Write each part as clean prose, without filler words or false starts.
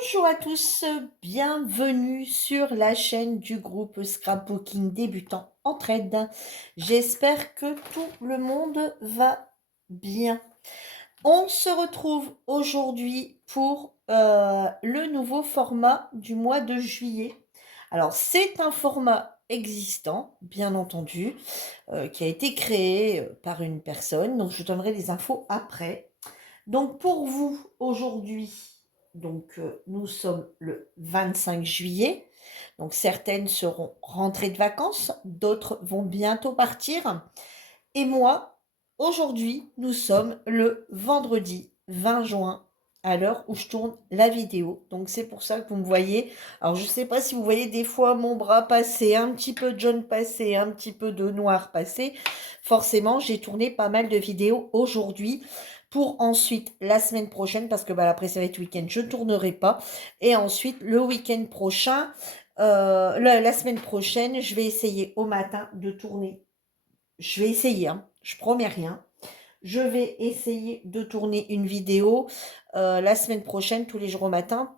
Bonjour à tous, bienvenue sur la chaîne du groupe Scrapbooking débutant entraide. J'espère que tout le monde va bien. On se retrouve aujourd'hui pour le nouveau format du mois de juillet. Alors, c'est un format existant, bien entendu, qui a été créé par une personne, donc je donnerai les infos après. Donc pour vous, aujourd'hui, nous sommes le 25 juillet. Donc certaines seront rentrées de vacances, d'autres vont bientôt partir. Et moi, aujourd'hui, nous sommes le vendredi 20 juin à l'heure où je tourne la vidéo. Donc c'est pour ça que vous me voyez. Alors je ne sais pas si vous voyez des fois mon bras passer, un petit peu de jaune passer, un petit peu de noir passer. Forcément, j'ai tourné pas mal de vidéos aujourd'hui pour ensuite la semaine prochaine, parce que après ça va être week-end, je ne tournerai pas. Et ensuite le week-end prochain, la semaine prochaine, je vais essayer au matin de tourner. Je vais essayer, hein, je promets rien. Je vais essayer de tourner une vidéo la semaine prochaine, tous les jours au matin,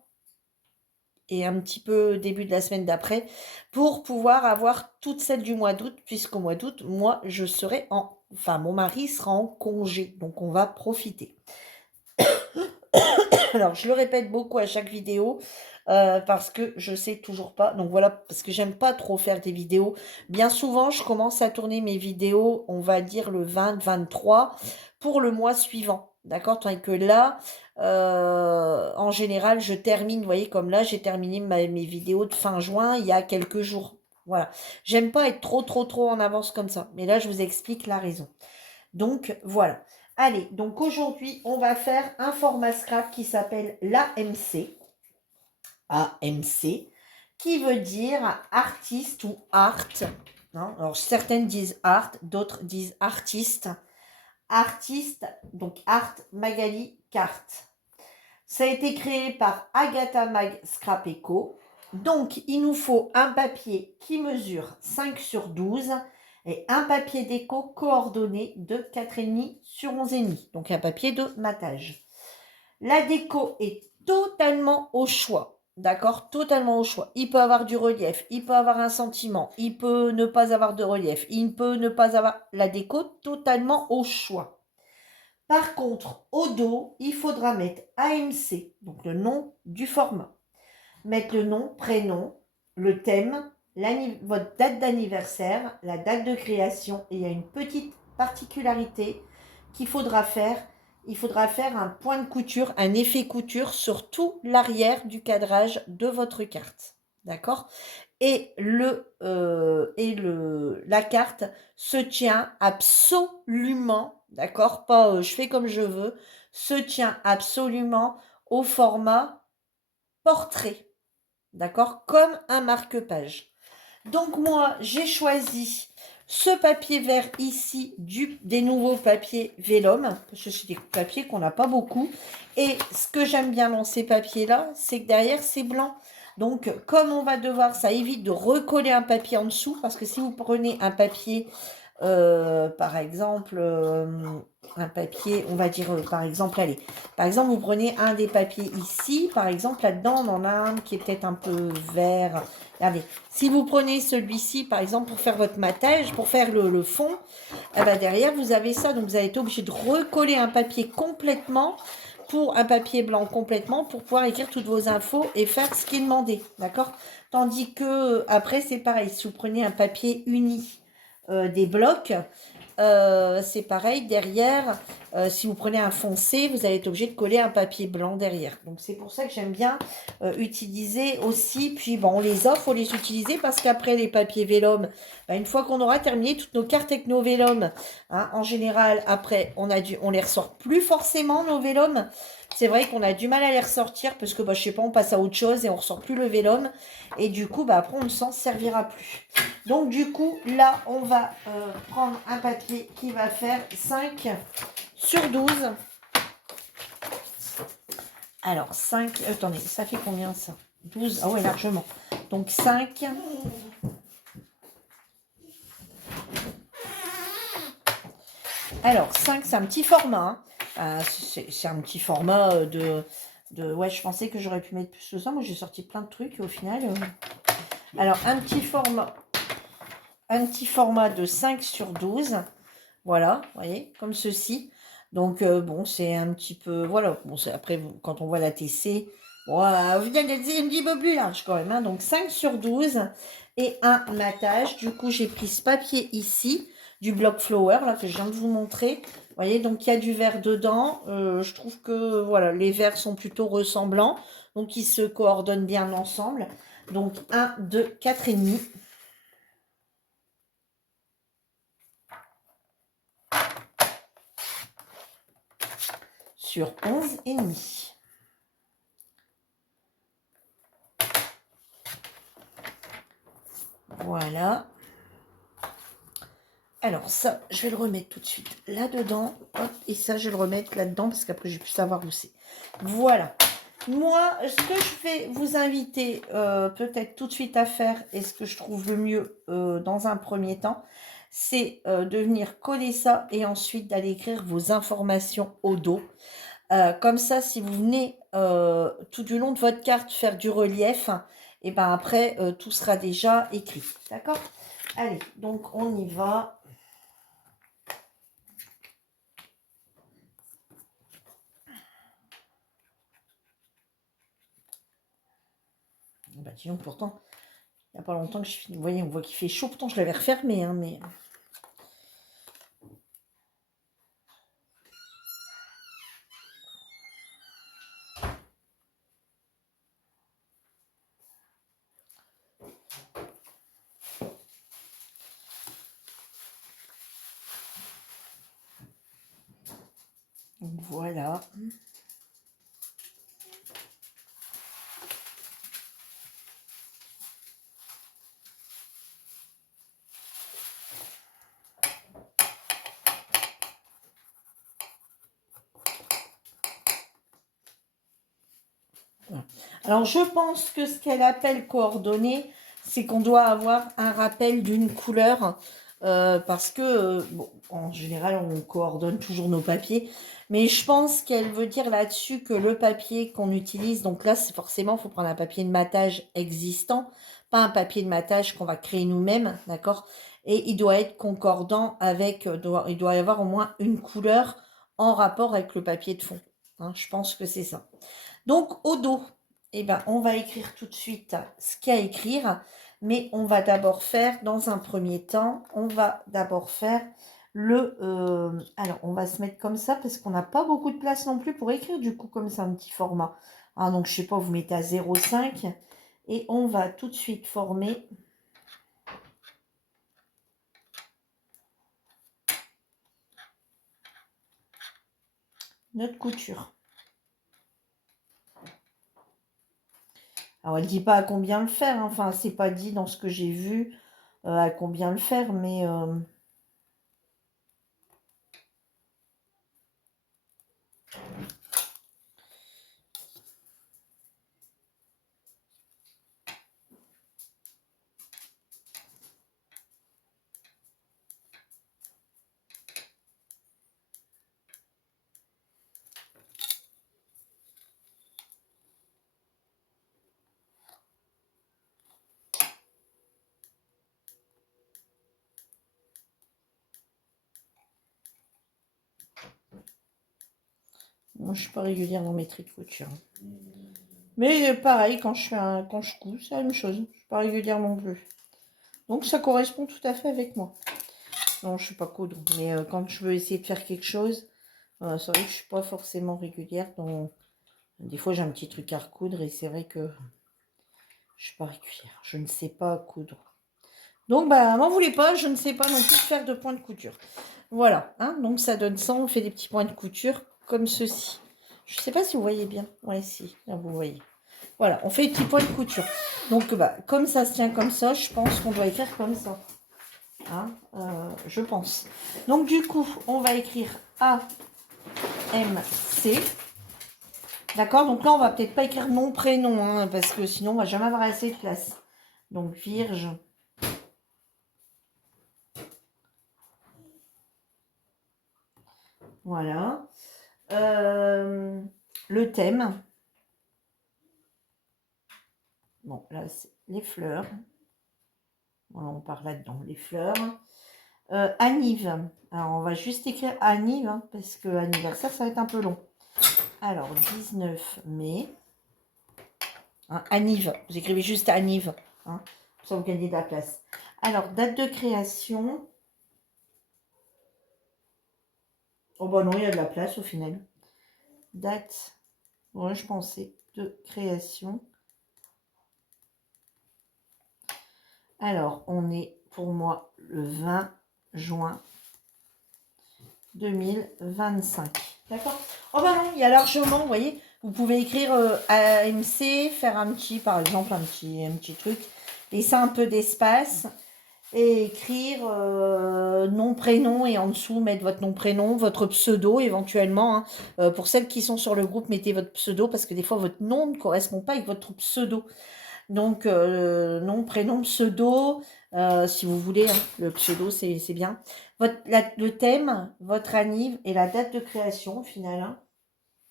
et un petit peu début de la semaine d'après, pour pouvoir avoir toutes celles du mois d'août, puisqu'au mois d'août, moi, je serai enfin, mon mari sera en congé, donc on va profiter. Alors, je le répète beaucoup à chaque vidéo, parce que je sais toujours pas. Donc voilà, parce que j'aime pas trop faire des vidéos. Bien souvent, je commence à tourner mes vidéos, on va dire le 20-23, pour le mois suivant. D'accord? Tandis que là, en général, je termine, vous voyez, comme là, j'ai terminé mes vidéos de fin juin il y a quelques jours. Voilà. J'aime pas être trop en avance comme ça. Mais là, je vous explique la raison. Donc, voilà. Allez, donc aujourd'hui, on va faire un format scrap qui s'appelle l'AMC. AMC, qui veut dire artiste ou art. Non, alors, certaines disent art, d'autres disent artiste. Artiste, donc Art Magali Carte. Ça a été créé par Agatha Mag Scrap Eco. Donc, il nous faut un papier qui mesure 5 sur 12 et un papier déco coordonné de 4,5 sur 11,5. Donc, un papier de matage. La déco est totalement au choix. D'accord? Totalement au choix. Il peut avoir du relief, il peut avoir un sentiment, il peut ne pas avoir de relief, il peut ne pas avoir la déco totalement au choix. Par contre, au dos, il faudra mettre AMC, donc le nom du format. Mettre le nom, prénom, le thème, votre date d'anniversaire, la date de création. Et il y a une petite particularité qu'il faudra faire. Il faudra faire un point de couture, un effet couture sur tout l'arrière du cadrage de votre carte. D'accord? Et la carte se tient absolument, d'accord? Pas je fais comme je veux, se tient absolument au format portrait, d'accord? Comme un marque-page. Donc moi, j'ai choisi ce papier vert ici, des nouveaux papiers Vellum, parce que c'est des papiers qu'on n'a pas beaucoup. Et ce que j'aime bien dans ces papiers-là, c'est que derrière, c'est blanc. Donc, comme on va devoir, ça évite de recoller un papier en dessous, parce que si vous prenez un papier, par exemple, un papier, on va dire, par exemple, allez, par exemple, vous prenez un des papiers ici, par exemple, là-dedans, on en a un qui est peut-être un peu vert. Regardez, si vous prenez celui-ci, par exemple, pour faire votre matage, pour faire le fond, eh ben derrière, vous avez ça. Donc, vous allez être obligé de recoller un papier complètement, pour un papier blanc complètement, pour pouvoir écrire toutes vos infos et faire ce qui est demandé. D'accord? Tandis que, après, c'est pareil. Si vous prenez un papier uni, des blocs, c'est pareil, derrière, si vous prenez un foncé, vous allez être obligé de coller un papier blanc derrière. Donc c'est pour ça que j'aime bien utiliser aussi, puis bon, on les offre, faut les utiliser parce qu'après les papiers Vellum, une fois qu'on aura terminé toutes nos cartes avec nos Vellum, hein, en général, après, on les ressort plus forcément, nos Vellum. C'est vrai qu'on a du mal à les ressortir parce que, je sais pas, on passe à autre chose et on ressort plus le Vellum. Et du coup, après, on ne s'en servira plus. Donc, du coup, là, on va prendre un papier qui va faire 5 sur 12. Alors, 5, attendez, ça fait combien ça? 12, ah ouais, largement. Donc, 5. Alors, 5, c'est un petit format. Hein. C'est un petit format Ouais, je pensais que j'aurais pu mettre plus que ça. Moi, j'ai sorti plein de trucs au final. Alors, un petit format de 5 sur 12. Voilà, vous voyez, comme ceci. Donc, bon, c'est un petit peu... Voilà, bon, après, quand on voit la TC, bon, au final, c'est un petit peu plus large quand même. Hein, donc, 5 sur 12 et un matage. Du coup, j'ai pris ce papier ici, du bloc flower, là, que je viens de vous montrer. Vous voyez, donc, il y a du vert dedans. Je trouve que, voilà, les verts sont plutôt ressemblants. Donc, ils se coordonnent bien ensemble. Donc, 1, 2, 4 et demi. Sur 11 et demi. Voilà. Alors ça, je vais le remettre tout de suite là-dedans. Hop, et ça, je vais le remettre là-dedans parce qu'après, je vais plus savoir où c'est. Voilà. Moi, ce que je vais vous inviter peut-être tout de suite à faire, et ce que je trouve le mieux dans un premier temps, c'est de venir coller ça et ensuite d'aller écrire vos informations au dos. Comme ça, si vous venez tout du long de votre carte faire du relief, et ben après, tout sera déjà écrit. D'accord? Allez, donc on y va. Bah, disons, pourtant, il n'y a pas longtemps que je finis. Vous voyez, on voit qu'il fait chaud. Pourtant, je l'avais refermé, hein, mais... Voilà. Voilà. Alors, je pense que ce qu'elle appelle coordonnées, c'est qu'on doit avoir un rappel d'une couleur. Parce que, bon, en général, on coordonne toujours nos papiers. Mais je pense qu'elle veut dire là-dessus que le papier qu'on utilise, donc là, c'est forcément, il faut prendre un papier de matage existant, pas un papier de matage qu'on va créer nous-mêmes, d'accord? Et il doit être concordant avec, il doit y avoir au moins une couleur en rapport avec le papier de fond. Hein, je pense que c'est ça. Donc, au dos, eh ben, on va écrire tout de suite ce qu'il y a à écrire, mais on va d'abord faire, dans un premier temps, on va d'abord faire le... alors, on va se mettre comme ça, parce qu'on n'a pas beaucoup de place non plus pour écrire, du coup, comme c'est un petit format. Ah, donc, je sais pas, vous mettez à 0,5, et on va tout de suite former notre couture. Alors, elle dit pas à combien le faire, hein. Enfin, c'est pas dit dans ce que j'ai vu à combien le faire, mais... moi, je suis pas régulière dans mes traits de couture. Mais pareil, quand je couds, c'est la même chose. Je suis pas régulière non plus. Donc ça correspond tout à fait avec moi. Non, je suis pas coudre. Mais quand je veux essayer de faire quelque chose, c'est vrai que je suis pas forcément régulière. Donc, des fois, j'ai un petit truc à recoudre et c'est vrai que je suis pas régulière. Je ne sais pas coudre. Donc, bah, m'en voulez pas, je ne sais pas non plus faire de points de couture. Voilà, hein, donc ça donne ça. On fait des petits points de couture comme ceci. Je sais pas si vous voyez bien. Ouais, si, là, vous voyez. Voilà, on fait des petits points de couture. Donc, bah, comme ça se tient comme ça, je pense qu'on doit écrire comme ça. Hein, je pense. Donc, du coup, on va écrire A, M, C. D'accord? Donc là, on va peut-être pas écrire nom, prénom, hein, parce que sinon, on va jamais avoir assez de place. Donc, Vierge. Voilà. Le thème. Bon, là, c'est les fleurs. Voilà, on part là-dedans, les fleurs. Anniv. Alors, on va juste écrire Anniv, hein, parce que anniversaire, ça va être un peu long. Alors, 19 mai. Hein, Anniv. Vous écrivez juste Anniv. Hein, pour ça, vous gagnez de la place. Alors, date de création. Oh, bah non, il y a de la place au final. Date. Ouais, je pensais. De création. Alors, on est pour moi le 20 juin 2025. D'accord? Oh bah non, il y a largement, vous voyez, vous pouvez écrire AMC, faire un petit, par exemple, un petit truc, laisser un peu d'espace et écrire nom, prénom et en dessous, mettre votre nom, prénom, votre pseudo éventuellement. Hein. Pour celles qui sont sur le groupe, mettez votre pseudo parce que des fois, votre nom ne correspond pas avec votre pseudo. Donc, nom, prénom, pseudo, si vous voulez, hein, le pseudo, c'est bien. Le thème, votre anniv et la date de création, au final. Hein.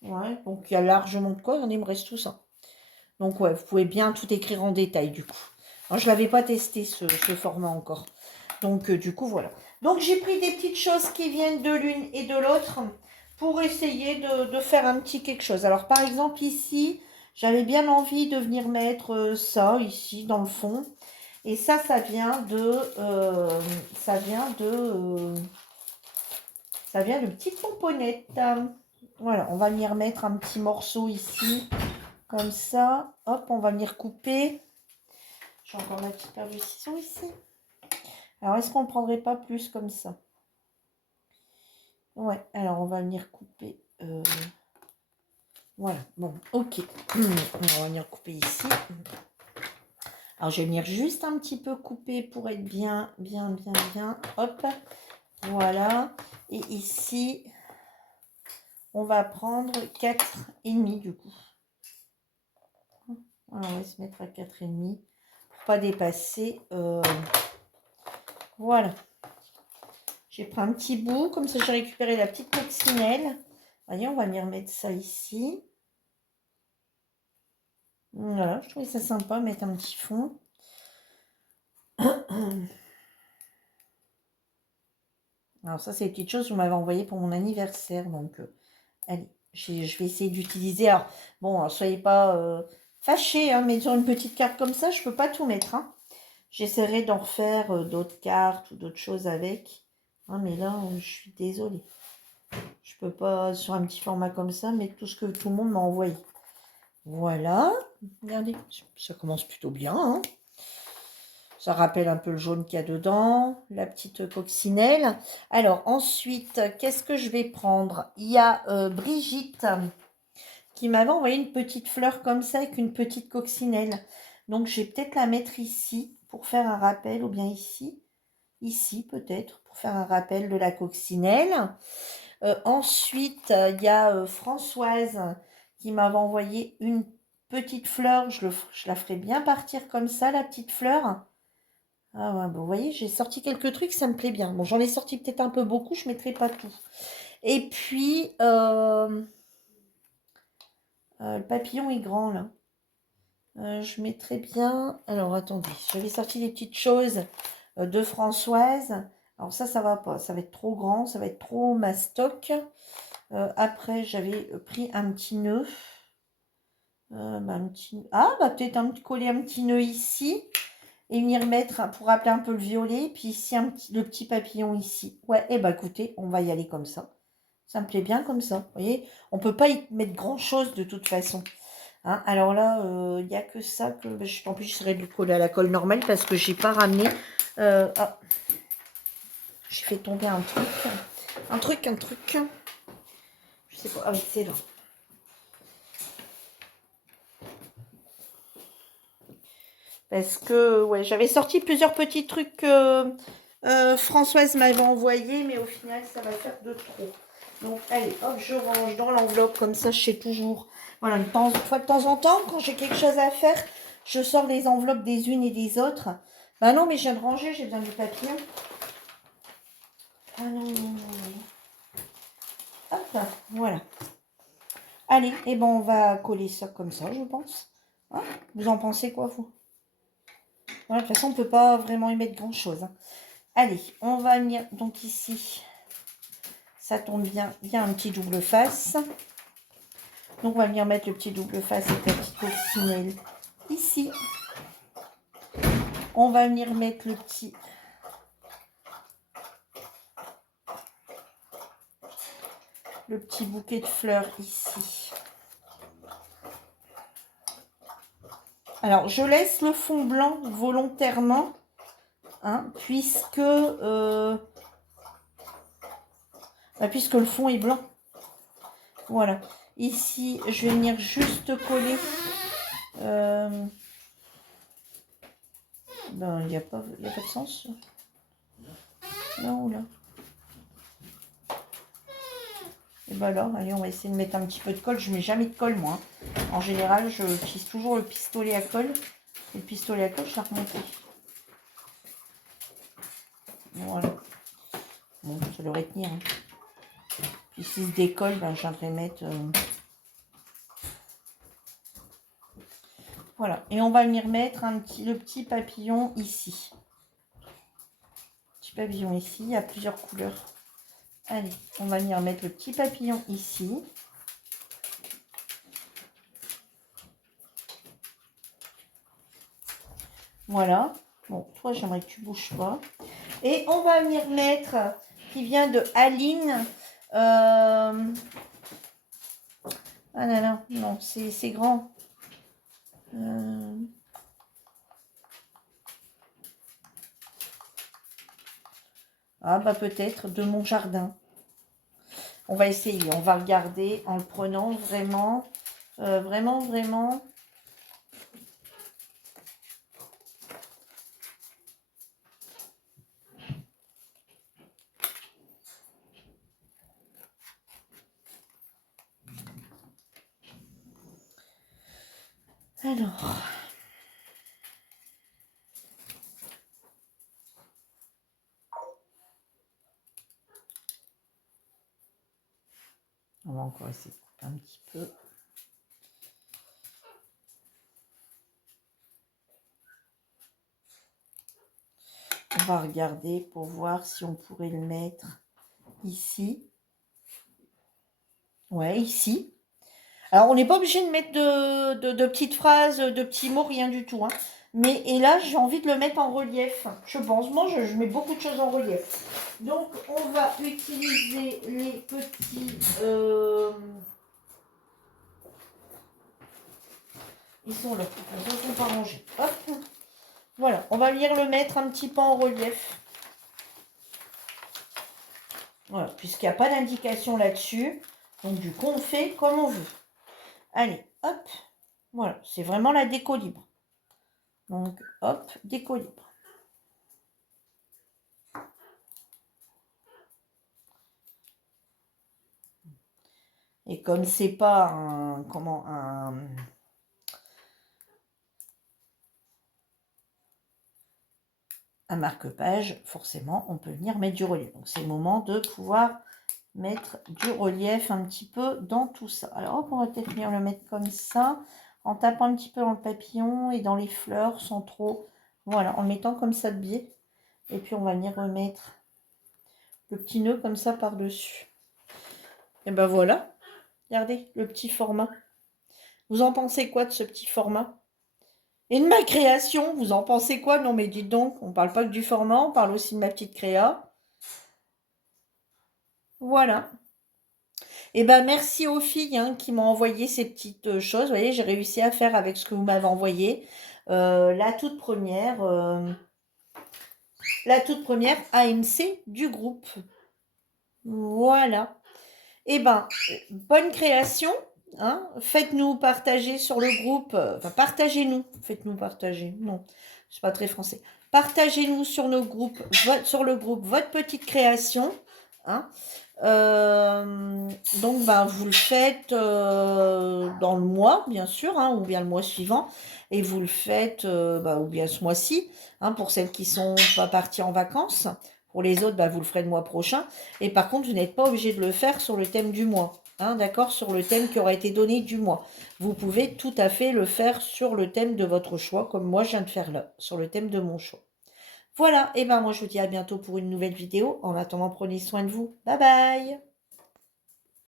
Ouais, donc il y a largement de quoi, il me reste tout ça. Donc, ouais, vous pouvez bien tout écrire en détail, du coup. Alors, je ne l'avais pas testé, ce format encore. Donc, du coup, voilà. Donc, j'ai pris des petites choses qui viennent de l'une et de l'autre pour essayer de faire un petit quelque chose. Alors, par exemple, ici, j'avais bien envie de venir mettre ça, ici, dans le fond. Et ça vient de... ça vient de petites pomponnettes. Voilà, on va venir mettre un petit morceau ici, comme ça. Hop, on va venir couper. J'ai encore ma petite paire de ciseaux ici. Alors, est-ce qu'on ne prendrait pas plus comme ça? Ouais, alors on va venir couper. Voilà, bon, ok. On va venir couper ici. Alors, je vais venir juste un petit peu couper pour être bien. Hop, voilà. Et ici, on va prendre 4,5 du coup. Alors, on va se mettre à 4,5 pour pas dépasser. Voilà. J'ai pris un petit bout, comme ça j'ai récupéré la petite coccinelle. Voyez, on va venir mettre ça ici. Voilà, je trouvais ça sympa, mettre un petit fond. Alors ça, c'est une petite chose que vous m'avez envoyé pour mon anniversaire. Donc, allez, je vais essayer d'utiliser. Alors, bon, soyez pas fâchés, hein, mais sur une petite carte comme ça, je ne peux pas tout mettre. Hein. J'essaierai d'en refaire d'autres cartes ou d'autres choses avec. Hein, mais là, je suis désolée. Je ne peux pas, sur un petit format comme ça, mettre tout ce que tout le monde m'a envoyé. Voilà. Regardez, ça commence plutôt bien. Hein. Ça rappelle un peu le jaune qu'il y a dedans, la petite coccinelle. Alors ensuite, qu'est-ce que je vais prendre? Il y a Brigitte qui m'avait envoyé une petite fleur comme ça avec une petite coccinelle. Donc je vais peut-être la mettre ici pour faire un rappel ou bien ici. Ici peut-être pour faire un rappel de la coccinelle. Ensuite, il y a Françoise qui m'avait envoyé une petite fleur. Je la ferai bien partir comme ça, la petite fleur. Ah ouais, bon, vous voyez, j'ai sorti quelques trucs, ça me plaît bien. Bon, j'en ai sorti peut-être un peu beaucoup, je ne mettrai pas tout. Et puis, le papillon est grand, là. Je mettrai bien... Alors, attendez, j'avais sorti des petites choses de Françoise. Alors ça va pas. Ça va être trop grand, ça va être trop mastoc. Après, j'avais pris un petit nœud. Ah, bah peut-être coller un petit nœud ici. Et venir mettre pour rappeler un peu le violet. Puis ici, le petit papillon ici. Ouais, et bah écoutez, on va y aller comme ça. Ça me plaît bien comme ça. Vous voyez, on peut pas y mettre grand-chose de toute façon. Hein, alors là, il n'y a que ça que... En plus, j'essaierai de le coller à la colle normale parce que j'ai pas ramené... Ah, j'ai fait tomber un truc. Un truc. Je sais pas. Ah oui, c'est là. Parce que ouais, j'avais sorti plusieurs petits trucs que Françoise m'avait envoyé, mais au final, ça va faire de trop. Donc, allez, hop, je range dans l'enveloppe, comme ça, je sais toujours. Voilà, de temps en temps, quand j'ai quelque chose à faire, je sors les enveloppes des unes et des autres. Bah non, mais je viens de ranger, j'ai besoin du papier. Ah non, non, non. Hop, voilà. Allez, et ben on va coller ça comme ça, je pense. Hein, vous en pensez quoi, vous? Voilà, de toute façon, on ne peut pas vraiment y mettre grand-chose. Hein. Allez, on va venir donc ici. Ça tombe bien, il y a un petit double face. Donc, on va venir mettre le petit double face avec la petite coccinelle ici. On va venir mettre le petit bouquet de fleurs ici. Alors, je laisse le fond blanc volontairement, hein, puisque le fond est blanc. Voilà. Ici, je vais venir juste coller. Ben, il n'y a pas de sens. Là ou là. Et ben alors, allez, on va essayer de mettre un petit peu de colle. Je mets jamais de colle, moi. En général, je pisse toujours le pistolet à colle. Et le pistolet à colle, je l'ai remonté. Voilà. Bon, ça devrait tenir. Hein. Puis s'il se décolle, ben, je viendrai mettre... Voilà. Et on va venir mettre le petit papillon ici. Petit papillon ici. Il y a plusieurs couleurs. Allez, on va venir mettre le petit papillon ici. Voilà. Bon, toi, j'aimerais que tu bouges pas. Et on va venir mettre, qui vient de Aline. Ah là là, non, c'est grand. Ah bah peut-être de mon jardin. On va essayer, on va regarder en le prenant vraiment, vraiment. Alors. On va encore essayer de couper un petit peu. On va regarder pour voir si on pourrait le mettre ici. Ouais, ici. Alors, on n'est pas obligé de mettre de petites phrases, de petits mots, rien du tout. Hein. Mais, et là, j'ai envie de le mettre en relief. Je pense, moi, je mets beaucoup de choses en relief. Donc, on va utiliser les petits... Ils sont là. Ils ne sont pas rangés. Hop. Voilà, on va venir le mettre un petit peu en relief. Voilà, puisqu'il n'y a pas d'indication là-dessus. Donc, du coup, on fait comme on veut. Allez, hop. Voilà, c'est vraiment la déco libre. Donc, hop, déco libre. Et comme c'est pas un marque-page, forcément, on peut venir mettre du relief. Donc, c'est le moment de pouvoir mettre du relief un petit peu dans tout ça. Alors, hop, on va peut-être venir le mettre comme ça, en tapant un petit peu dans le papillon et dans les fleurs, sans trop... Voilà, en le mettant comme ça de biais. Et puis, on va venir remettre le petit nœud comme ça par-dessus. Et ben voilà. Regardez, le petit format. Vous en pensez quoi de ce petit format? Et de ma création, vous en pensez quoi? Non mais dites donc, on parle pas que du format, on parle aussi de ma petite créa. Voilà. Et ben merci aux filles hein, qui m'ont envoyé ces petites choses. Vous voyez, j'ai réussi à faire avec ce que vous m'avez envoyé. La toute première AMC du groupe. Voilà. Et ben, bonne création. Hein. Faites-nous partager sur le groupe. Enfin, partagez-nous. Faites-nous partager. Non, c'est pas très français. Partagez-nous sur nos groupes, sur le groupe, votre petite création. Hein. Donc, ben, vous le faites dans le mois, bien sûr, hein, ou bien le mois suivant. Et vous le faites, ou bien ce mois-ci, hein, pour celles qui sont pas parties en vacances. Pour les autres, vous le ferez le mois prochain. Et par contre, vous n'êtes pas obligé de le faire sur le thème du mois. hein, d'accord, sur le thème qui aura été donné du mois. Vous pouvez tout à fait le faire sur le thème de votre choix, comme moi je viens de faire là, sur le thème de mon choix. Voilà, et ben moi je vous dis à bientôt pour une nouvelle vidéo. En attendant, prenez soin de vous. Bye bye!